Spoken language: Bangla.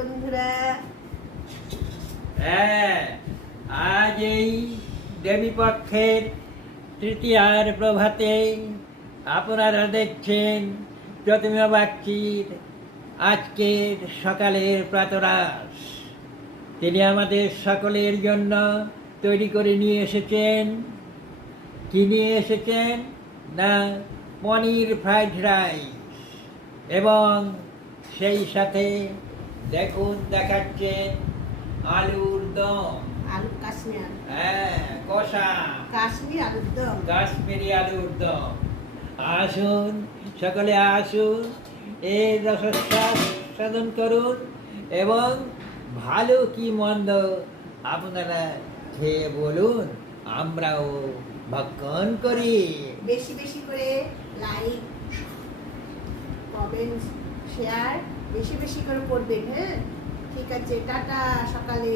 বন্ধুরা। হ্যাঁ, আজ এই দেবী পক্ষের তৃতীয়ার প্রভাতে আপনারা দেখছেন প্রতিমা বাগচির আজকের সকালের প্রাতরাশ। তিনি আমাদের সকলের জন্য তৈরি করে নিয়ে এসেছেন। কি নিয়ে এসেছেন না পনির ফ্রাইড রাইস, এবং সেই সাথে দেখুন দেখাচ্ছেন আলুর দম। আলু কাশ্মীর, হ্যাঁ, কষা কাশ্মীর আলুর দম। কাশ্মীরি আলুর দম। আসুন, সকলে আসুন, এই রসস্বাদ সাধন করুন এবং ভালো কি মন্দ আপনারা খেয়ে বলুন, আমরাও ভক্ষণ করি। বেশি বেশি করে লাইক, কমেন্ট, শেয়ার বেশি বেশি করে করবেন। হ্যাঁ, ঠিক আছে, টাটা। সকালে